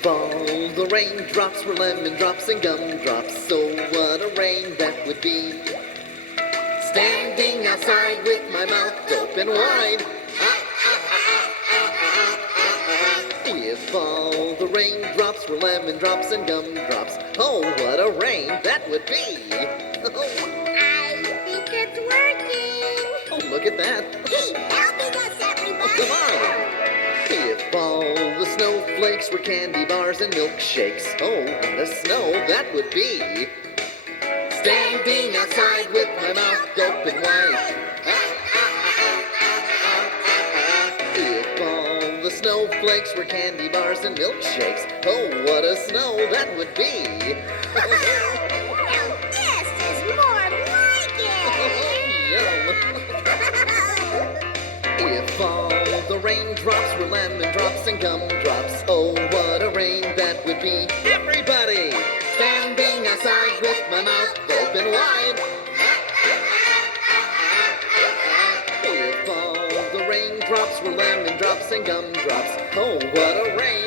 If all the raindrops were lemon drops and gumdrops, so what a rain that would be. Standing outside with my mouth open wide. If all the raindrops were lemon drops and gumdrops, oh, what a rain that would be. I think it's working. Oh, look at that. Keep helping us, everybody. Come on. If all the snowflakes were candy bars and milkshakes, oh, what a snow that would be. Standing outside with my mouth open wide. If all the snowflakes were candy bars and milkshakes, oh, what a snow that would be. Now this is more like it. If all the raindrops were lemon drops and gumdrops, oh, what a rain that would be. Everybody standing outside with my mouth open wide. If all the raindrops were lemon drops and gumdrops, oh, what a rain